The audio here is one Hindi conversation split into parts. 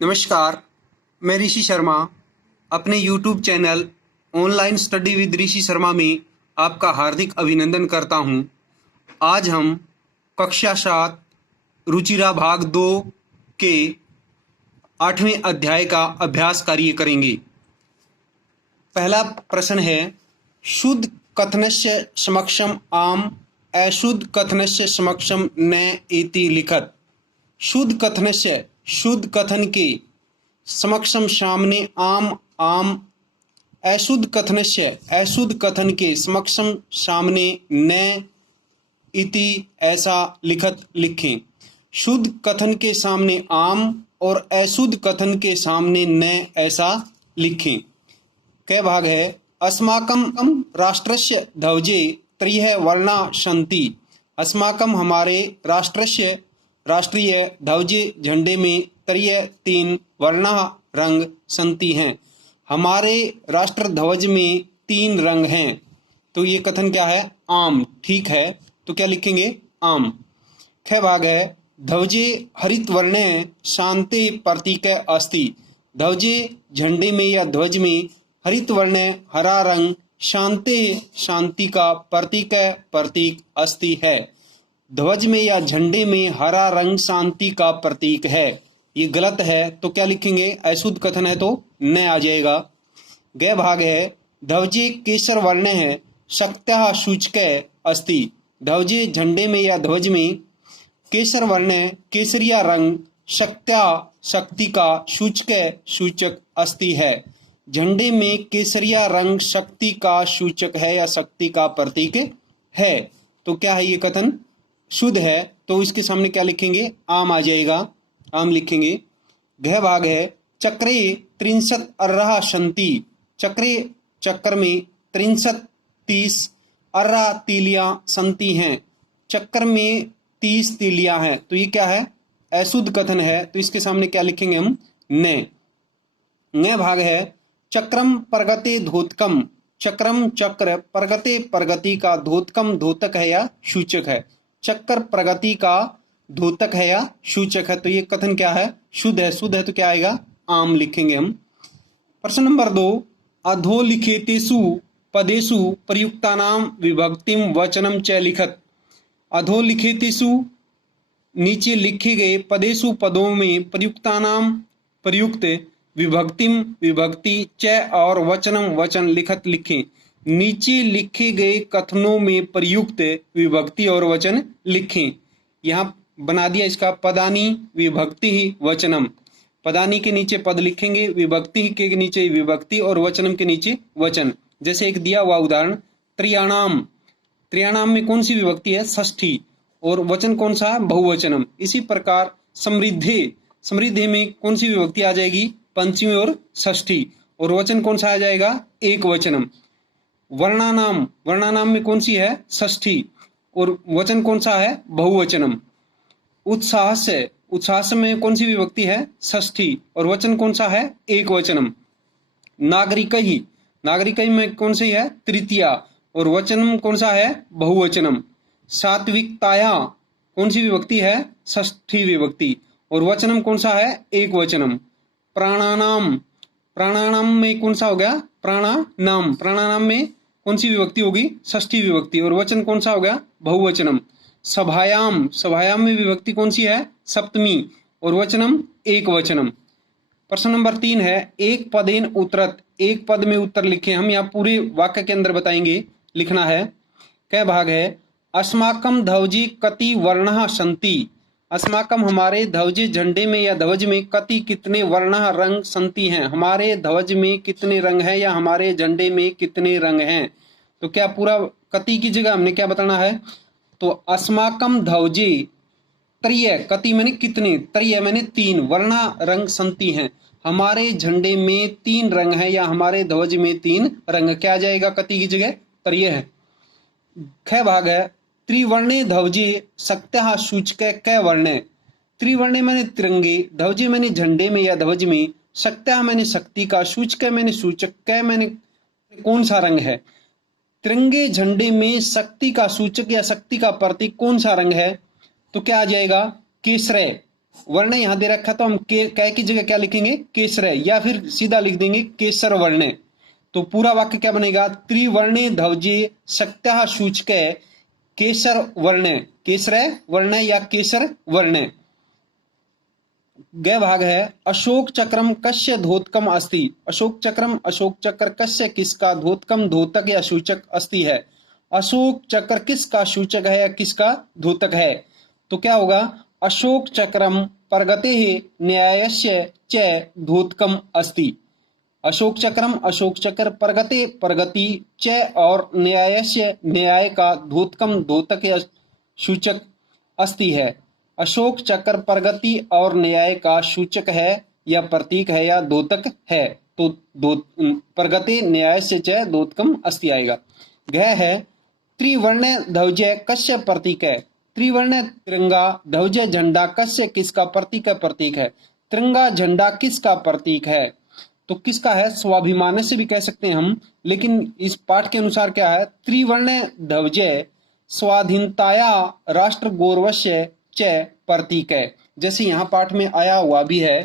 नमस्कार, मैं ऋषि शर्मा अपने YouTube channel online study with Rishi Sharma में आपका हार्दिक अभिनंदन करता हूं। आज हम कक्षा 7 रुचिरा भाग 2 के 8वें अध्याय का अभ्यास कार्य करेंगे। पहला प्रश्न है, शुद्ध कथनस्य समक्षम आम अशुद्ध कथनस्य समक्षम न इति लिखत। शुद्ध कथनस्य शुद्ध कथन के समक्षम सामने आम आम, अशुद्ध कथनस्य अशुद्ध कथन के समक्षम सामने न इति ऐसा लिखत लिखें। शुद्ध कथन के सामने आम और अशुद्ध कथन के सामने न ऐसा लिखें। क भाग है, अस्माकं राष्ट्रस्य ध्वजे त्रयः वर्णा सन्ति। अस्माकं हमारे राष्ट्रस्य राष्ट्रीय ध्वजे झंडे में त्रयः 3 वर्णा रंग सन्ति हैं। हमारे राष्ट्र ध्वज में 3 रंग हैं। तो ये कथन क्या है? आम। ठीक है, तो क्या लिखेंगे? आम। ख भाग है, ध्वजे हरित वर्णे शांति प्रतीक अस्ति। ध्वजे झंडे में या ध्वज में हरित वर्ण हरा रंग शांति का प्रतीक अस्ति है। ध्वज में या झंडे में हरा रंग शांति का प्रतीक है। ये गलत है, तो क्या लिखेंगे? अशुद्ध कथन है तो न आ जाएगा। ग भाग है, ध्वजे केसर वर्ण है शक्त्या सूचक अस्ति। ध्वजे झंडे में या ध्वज में केसर वर्ण केसरिया रंग शक्त्या शक्ति का सूचक अस्ति है। झंडे में केसरिया रंग शक्ति का सूचक है या शक्ति का प्रतीक है। तो क्या है ये कथन? शुद्ध है, तो इसके सामने क्या लिखेंगे? आम आ जाएगा, आम लिखेंगे। घ भाग है, चक्रे 63 अर्रः सन्ति। चक्र में 30 अर्रा तीलियां सन्ति हैं। चक्र में 30 तीलियां हैं। तो ये क्या है? अशुद्ध कथन है, तो इसके सामने क्या लिखेंगे हम? न। ङ भाग है, चक्रम प्रगते धोतकम। चक्रम चक्र, प्रगते प्रगति का, धोतकम धोतक है या सूचक है। चक्र प्रगति का धोतक है या सूचक है। तो ये कथन क्या है? शुद्ध है। शुद्ध है तो क्या आएगा? आम लिखेंगे हम। प्रश्न नंबर 2, अधोलिखितेषु पदेषु प्रयुक्तानां विभक्तिं वचनं च लिखत। अधोलिखितेषु नीचे लिखे गए पदेषु पदों में प्रयुक्तानां प्रयुक्त विभक्तिम विभक्ति च और वचनम वचन लिखत लिखें। नीचे लिखे गए कथनों में प्रयुक्त विभक्ति और वचन लिखें। यहाँ बना दिया इसका, पदानी विभक्ति ही वचनम। पदानी के नीचे पद लिखेंगे, विभक्ति के नीचे विभक्ति और वचनम के नीचे वचन। जैसे एक दिया हुआ उदाहरण, त्रियाणाम। त्रियाणाम में कौन सी विभक्ति है? षष्ठी। और वचन कौन सा है? बहुवचनम। इसी प्रकार समृद्धि, समृद्धि में कौन सी विभक्ति आ जाएगी? पंचमी और षष्ठी। और वचन कौन सा आ जाएगा? एक वचनम। वर्णानाम, वर्णानाम में कौन सी है? षष्ठी। और वचन कौन सा है? बहुवचनम। उत्साहस्य, उत्साहस्य में कौन सी विभक्ति है? षष्ठी। और वचन कौन सा है? एक वचनम। नागरिकहि, नागरिकहि में कौन सी है? तृतीया। और वचन कौन सा है? बहुवचनम। सात्विकताया कौन सी विभक्ति है? षष्ठी विभक्ति। और वचनम कौन सा है? एक वचनम। प्राणानाम, प्राणानाम में कौन सा हो गया? प्राणानाम। प्राणानाम में कौन सी विभक्ति होगी? षष्ठी विभक्ति। और वचन कौन सा हो गया? बहुवचनम। सभायाम, सभायाम में विभक्ति कौन सी है? सप्तमी। और वचनम एक वचनम। प्रश्न नंबर 3 है, एक पदेन उत्तरत। एक पद में उत्तर लिखे। हम यहाँ पूरे वाक्य के अंदर बताएंगे, लिखना है। क भाग है, अस्माकं ध्वजे कति वर्णः सन्ति। अस्माकम हमारे ध्वजे झंडे में या ध्वज में कति कितने वर्णः रंग सन्ति हैं। हमारे ध्वज में कितने रंग हैं या हमारे झंडे में कितने रंग हैं। तो क्या पूरा कति की जगह हमने क्या बताना है? तो अस्माकम ध्वजे त्रय, कति मैंने कितने, त्रय मैंने 3, वर्णा रंग सन्ति हैं। हमारे झंडे में 3 रंग हैं या हमारे ध्वज में 3 रंग। क्या आ जाएगा कति की जगह? त्रय है। ख भाग है, त्रिवर्णे ध्वजे शक्त्या सूचक क वर्णे। त्रिवर्णे मैंने तिरंगे, ध्वजे मैंने झंडे में या ध्वज में, शक्त्या मैंने शक्ति का, सूचक मैंने सूचक, क मैंने कौन सा रंग है। तिरंगे झंडे में शक्ति का सूचक या शक्ति का प्रतीक कौन सा रंग है? तो क्या आ जाएगा? केसरे। वर्ण यहाँ दे रखा तो हम कै की जगह क्या लिखेंगे, केसर, या फिर सीधा लिख देंगे केसर वर्ण। तो पूरा वाक्य क्या बनेगा, त्रिवर्णे ध्वजे शक्त्या सूचक केसर वर्ण, केसर वर्ण या केसर वर्ण। ग भाग है अशोक चक्रम कस्य धोतकम अस्ति। अशोक चक्रम, अशोक चक्र कस्य किसका, धोतकम धोतक या सूचक अस्ति है। अशोक चक्र किसका सूचक है या किसका धोतक है। तो क्या होगा, अशोक चक्रम प्रगते न्यायस्य च धोतकम अस्ति। अशोक चक्रम, अशोक चक्र, प्रगते प्रगति, च और न्यायस्य न्याय का, धोतकम धोतक या सूचक अस्ति है। अशोक चक्र प्रगति और न्याय का सूचक है या प्रतीक है या द्योतक है। तो प्रगति न्याय से च द्योतकम अस्ति आएगा। घ है त्रिवर्ण ध्वज कस्य प्रतीक है। त्रिवर्ण तिरंगा ध्वज झंडा कस्य किसका प्रतीक है, प्रतीक है। तिरंगा झंडा किसका प्रतीक है, तो किसका है, स्वाभिमान से भी कह सकते हैं हम, लेकिन इस पाठ के अनुसार क्या है, त्रिवर्ण ध्वज स्वाधीनताया राष्ट्र गौरवस्य च प्रतीक है। जैसे यहाँ पाठ में आया हुआ भी है,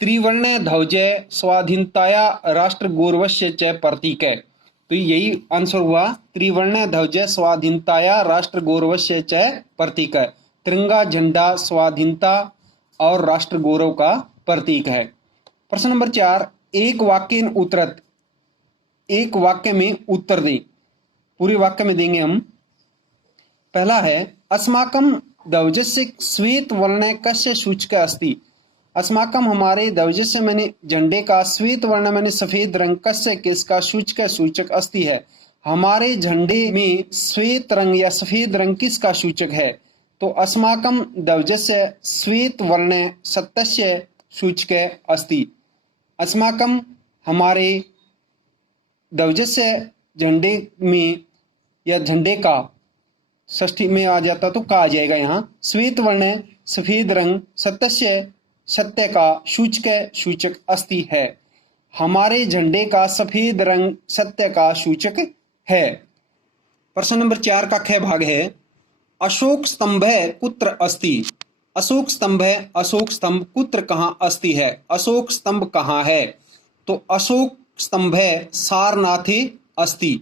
त्रिवर्ण ध्वज स्वाधीनताया राष्ट्र गौरवस्य च प्रतीक है। तो यही आंसर हुआ, त्रिवर्ण ध्वज स्वाधीनताया राष्ट्र गौरवस्य च प्रतीक है। तिरंगा झंडा स्वाधीनता और राष्ट्र गौरव का प्रतीक है। प्रश्न नंबर 4, एक वाक्य उत्तरत, एक वाक्य में उत्तर दें। पूरे वाक्य में देंगे हम। पहला है अस्माकम ध्वजस्य श्वेत वर्ण कस्य सूचक अस्ति। अस्माकम हमारे ध्वजस्य मैंने झंडे का, श्वेत वर्ण मैंने सफेद रंग, कस्य किसका, सूचक सूचक अस्ति है। हमारे झंडे में श्वेत रंग या सफेद रंग किसका सूचक है। तो अस्माकम ध्वजस्य श्वेत वर्ण सत्यस्य सूचक अस्ति। अस्माकम हमारे ध्वजस्य झंडे में या झंडे का, षष्ठी में आ जाता तो का आ जाएगा यहाँ, श्वेत वर्ण सफेद रंग, सत्यस्य सत्य का, सूचक सूचक अस्ति है। हमारे झंडे का सफेद रंग सत्य का सूचक है। प्रश्न नंबर 4 का ख भाग है अशोक स्तंभ कुत्र अस्ति। अशोक स्तंभ, अशोक स्तंभ कुत्र कहाँ अस्ति है। अशोक स्तंभ कहाँ है, तो अशोक स्तंभ सारनाथे अस्ति।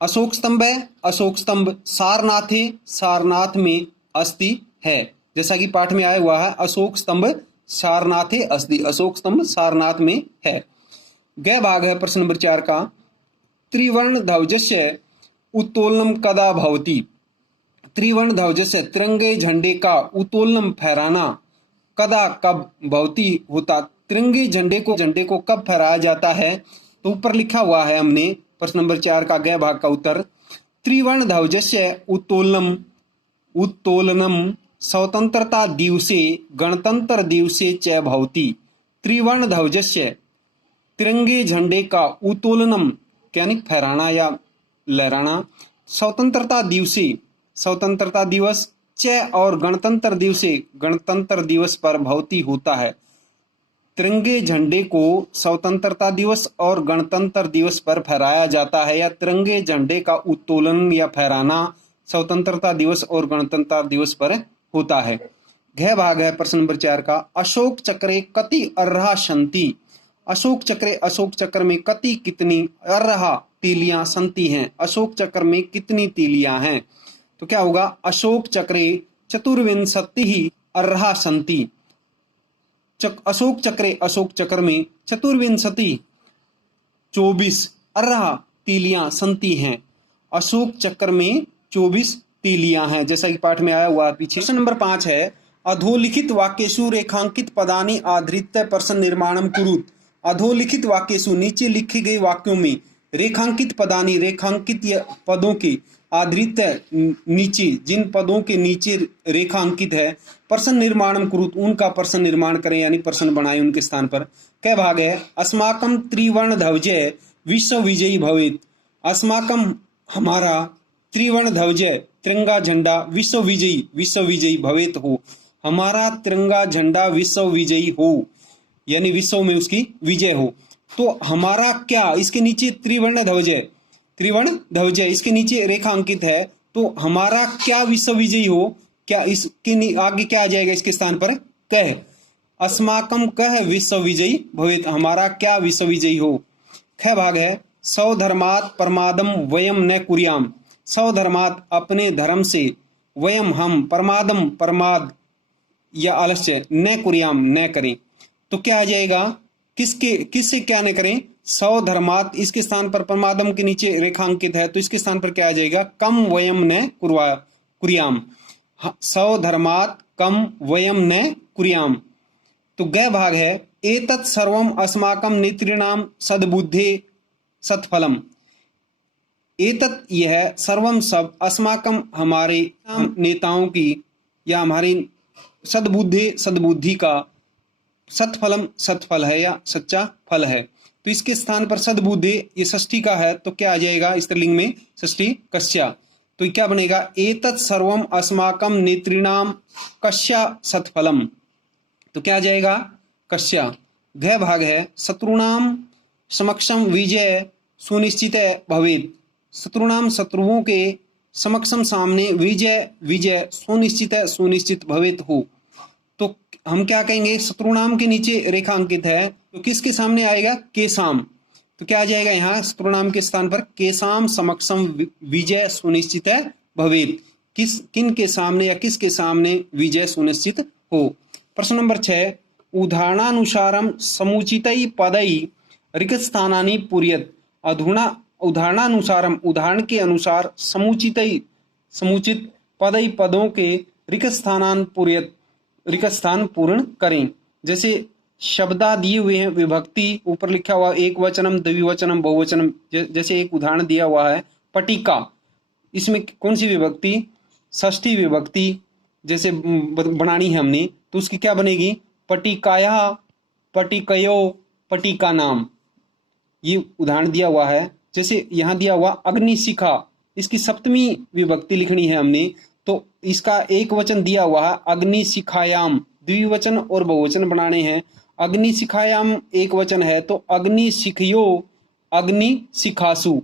अशोक स्तंभ है, अशोक स्तंभ सारनाथे, सारनाथ में अस्ति है। जैसा कि पाठ में आया हुआ है, अशोक स्तंभ सारनाथे अस्ति, अशोक स्तंभ सारनाथ में है। ग भाग है प्रश्न नंबर 4 का त्रिवर्ण ध्वजस्य उत्तोलनम कदा भवति। त्रिवर्ण ध्वजस्य तिरंगे झंडे का उत्तोलनम फहराना कदा कब भवति होता। तिरंगे झंडे को कब फहराया जाता है, तो ऊपर लिखा हुआ है हमने प्रश्न नंबर 4 का ग भाग का उत्तर। त्रिवर्ण ध्वजस्य उत्तोलनम स्वतंत्रता दिवसे गणतंत्र दिवसे च भवति। त्रिवर्ण ध्वजस्य तिरंगे झंडे का उत्तोलनम यानी फहराना या लहराना, स्वतंत्रता दिवसे स्वतंत्रता दिवस, च और गणतंत्र दिवसे गणतंत्र दिवस पर भवति होता है। तिरंगे झंडे को स्वतंत्रता दिवस और गणतंत्र दिवस पर फहराया जाता है, या तिरंगे झंडे का उत्तोलन या फहराना स्वतंत्रता दिवस और गणतंत्र दिवस पर होता है। घ भाग है प्रश्न नंबर 4 का अशोक चक्रे कति अर्हा संति। अशोक चक्र में कति कितनी अर्हा तीलियां संति हैं। अशोक चक्र में कितनी तीलियां हैं, तो क्या होगा, अशोक चक्रे चतुर्विंशति अर्हा संति। अशोक चक्र में चतुर्विंशति 24 अर्हा तीलियां संति हैं। अशोक चक्र में 24 तीलियां हैं, जैसा कि पाठ में आया हुआ पीछे। प्रश्न नंबर 5 है अधोलिखित वाक्येषु रेखांकित पदानि आधृत्य प्रश्न निर्माणम कुरुत। अधोलिखित वाक्येषु नीचे लिखे गए वाक्यों में रेखांकित पदानि रेखांकित पदों के आधृत्य नीचे जिन पदों के नीचे रेखा अंकित है प्रश्न निर्माणम कुरुत उनका प्रश्न निर्माण करें यानी प्रश्न बनाए उनके स्थान पर। क्या भाग है अस्माकम त्रिवर्ण ध्वज विश्व विजयी भवेत। अस्माकम हमारा त्रिवर्ण ध्वज तिरंगा झंडा विश्व विजयी भवेत हो। हमारा तिरंगा झंडा विश्व विजयी हो यानी विश्व में उसकी विजय हो। तो हमारा क्या इसके नीचे त्रिवर्ण ध्वज है इसके नीचे रेखा अंकित है, तो हमारा क्या विश्व विजयी हो, क्या इसके आगे क्या आ जाएगा इसके स्थान पर कह अस्माकं कह विश्व विजयी भवेत्, हमारा क्या विश्व विजयी हो। ख भाग है स्वधर्मात् प्रमादम वयम न कुर्याम, स्वधर्मात् अपने धर्म से, वयम हम, प्रमादम प्रमाद या आलस्य, न कुर्याम न करें। तो क्या आ जाएगा, किससे क्या न करें, स्वधर्मात्, इसके स्थान पर प्रमादम के नीचे रेखांकित है तो इसके स्थान पर क्या आ जाएगा, कम वयम न कुर्याम, स्वधर्मात् कम वयम न कुर्याम। तो ग भाग है एतत् सर्वम अस्माकं नेतॄणां सद्बुद्धे सत्फलम, एतत् यह सर्वम सब अस्माकं हमारे नेताओं की या हमारी सद्बुद्धि का सत्फलम सत्फल है या सच्चा फल है। तो इसके स्थान पर सद्बुद्धि ये षष्ठी का है तो क्या आ जाएगा स्त्रीलिंग में षष्ठी कस्या, तो क्या बनेगा एतत् सर्वम अस्माकं नेतॄणां कस्या सत्फलम, तो क्या आ जाएगा कस्या। घ भाग है शत्रुणाम समक्षम विजय सुनिश्चित भवेत्, शत्रुणाम शत्रुओं के समक्षम सामने विजय सुनिश्चित भवेत् हो। तो हम क्या कहेंगे, शत्रुनाम के नीचे रेखांकित है तो किसके सामने आएगा, केसाम, तो क्या आ जाएगा यहाँ शत्रुनाम के स्थान पर केसाम समक्षम विजय सुनिश्चित भवेत्, किन के सामने या किसके सामने विजय सुनिश्चित हो। प्रश्न नंबर 6 उदाहरणानुसारम समुचितै पदै रिक्तस्थानानि पूरयेत्, उदाहरणानुसारम उदाहरण के अनुसार समुचित पदै पदों के रिक्त स्थान पूर्ण करें। जैसे शब्दा दिए हुए हैं विभक्ति ऊपर लिखा हुआ एक वचनम द्विवचनम बहुवचनम, जैसे एक उदाहरण दिया हुआ है पटिका, इसमें कौन सी विभक्ति, षष्ठी विभक्ति जैसे बनानी है हमने तो उसकी क्या बनेगी पटिकाया पटिकयो पटिका नाम, ये उदाहरण दिया हुआ है। जैसे यहाँ दिया हुआ अग्निशिखा, इसकी सप्तमी विभक्ति लिखनी है हमने तो इसका एक वचन दिया हुआ है अग्निशिखायाम, द्विवचन और बहुवचन बनाने हैं। अग्निशिखायाम एक वचन है तो अग्निशिखयो अग्निशिखासु,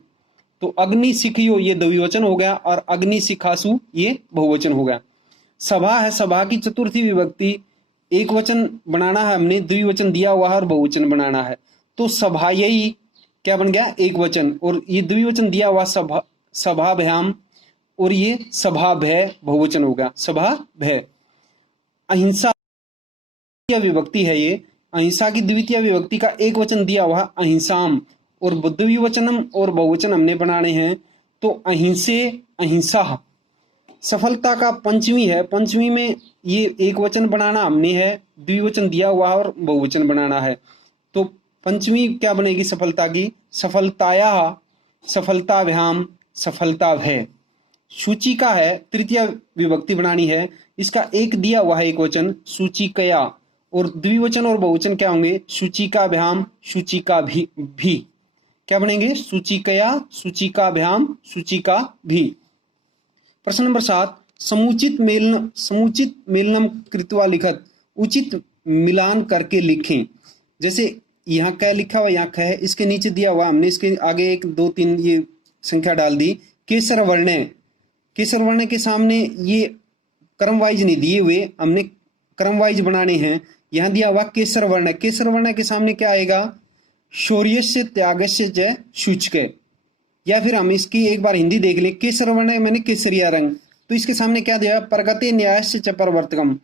तो अग्निशिखयो ये द्विवचन हो गया और अग्निशिखासु ये बहुवचन हो गया। सभा है, सभा की चतुर्थी विभक्ति, एक वचन बनाना है हमने, द्विवचन दिया हुआ है और बहुवचन बनाना है तो सभायई क्या बन गया एक वचन, और ये द्विवचन दिया हुआ सभाभ्याम और ये सभाभय बहुवचन होगा सभाभय। अहिंसा विभक्ति है, ये अहिंसा की द्वितीय विभक्ति का एक वचन दिया हुआ अहिंसाम और द्विवचनम और बहुवचन हमने बनाने हैं तो अहिंसे अहिंसा। सफलता का पंचमी है, पंचमी में ये एक वचन बनाना हमने है, द्विवचन दिया हुआ और बहुवचन बनाना है तो पंचमी क्या बनेगी सफलता की, सफलताया सफलताभ्याम सफलताभय। सूचिका है, तृतीय विभक्ति बनानी है, इसका एक दिया हुआ है एक वचन सूचिकया और द्विवचन और बहुवचन क्या होंगे सूचिकाभ्याम सूचिका भी क्या बनेंगे सूचिकया सूचिकाभ्याम सूचिका भी। प्रश्न नंबर 7 समुचित मेलनम कृत्वा लिखत, उचित मिलान करके लिखें। जैसे यहाँ क्या लिखा हुआ यहाँ ख है, इसके नीचे दिया हुआ हमने इसके आगे 1 2 3 ये संख्या डाल दी। केसर वर्ण के सामने ये क्रम वाइज नहीं दिए हुए, हमने क्रम वाइज बनाने हैं। यहाँ दिया हुआ केसर वर्ण के सामने क्या आएगा शौर्यस्य त्यागस्य च शुच्क, या फिर हम इसकी एक बार हिंदी देख लें। केसर वर्ण मैंने केसरिया रंग, तो इसके सामने क्या दिया प्रगति न्यायस्य च प्रवर्तकम,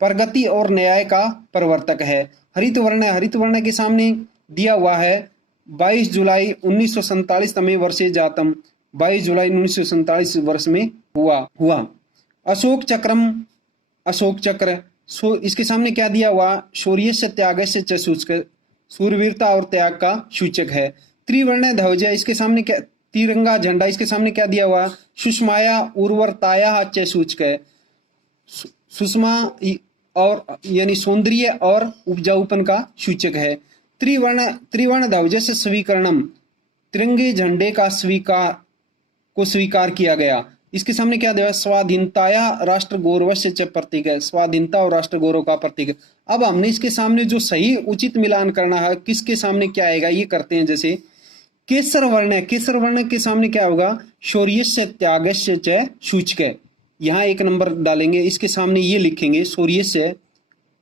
प्रगति और न्याय का प्रवर्तक है। हरित वर्ण के सामने दिया हुआ है 22 जुलाई 1947 वर्षे जातम, 22 जुलाई 1947 वर्ष में हुआ। अशोक चक्र इसके सामने क्या दिया हुआ शौर्यस्य त्यागस्य च सूचक, सूरवीरता और त्याग का सूचक है। त्रिवर्ण ध्वज इसके सामने क्या तिरंगा झंडा, इसके सामने क्या दिया हुआ सुषमाया उर्वरताया च सूचक है, सुषमा और यानी सौंदर्य और उपजाऊपन का सूचक है। त्रिवर्ण ध्वज से स्वीकरणम, तिरंगे झंडे का स्वीकार किया गया। इसके सामने क्या दिया स्वाधीनताया राष्ट्र गौरवस्य च प्रतीक है, स्वाधीनता और राष्ट्र गौरव का प्रतीक है। अब हमने इसके सामने जो सही उचित मिलान करना है किसके सामने क्या आएगा ये करते हैं। जैसे केसर वर्ण के सामने क्या होगा शौर्यस्य त्यागस्य च सूचक, यहाँ 1 नंबर डालेंगे, इसके सामने ये लिखेंगे शौर्यस्य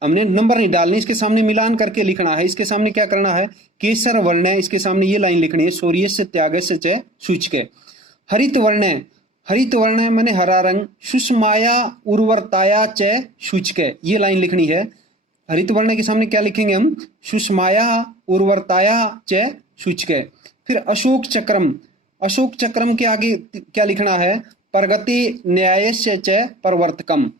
हमने नंबर नहीं डालने, इसके सामने मिलान करके लिखना है। इसके सामने क्या करना है, केसर वर्ण है, इसके सामने ये लाइन लिखनी है, सूर्यस्य त्यागस्य च शुचिके। हरित वर्ण है, हरित वर्ण है मैंने हरा रंग, सुषमाया उर्वरताया च शुचिके, ये लाइन लिखनी है। हरित वर्ण के सामने क्या लिखेंगे हम, सुषमाया उर्वरताया च शुचिके। फिर अशोक चक्रम, अशोक चक्रम के आगे क्या लिखना है, प्रगति न्यायस्य च प्रवर्तकम,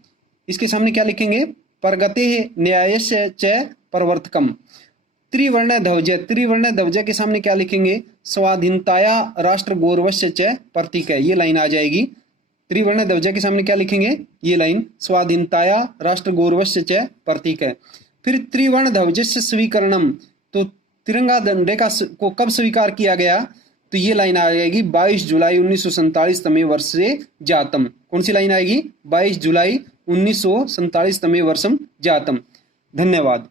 इसके सामने क्या लिखेंगे, प्रगति न्यायस्य च प्रवर्तकम। त्रिवर्ण ध्वज, त्रिवर्ण ध्वज के सामने क्या लिखेंगे, स्वाधीनताया राष्ट्र गौरवस्य च प्रतीक है, ये लाइन आ जाएगी। त्रिवर्ण ध्वज के सामने क्या लिखेंगे, ये लाइन, स्वाधीनताया राष्ट्र गौरवस्य च प्रतीक है। फिर त्रिवर्ण ध्वजस्य स्वीकरणम, तो तिरंगा झंडे का को कब स्वीकार किया गया, तो ये लाइन आ जाएगी 22 जुलाई 1947 तमे वर्षे जातम। कौन सी लाइन आएगी, 22 जुलाई 1947 तमे वर्षम जातम। धन्यवाद।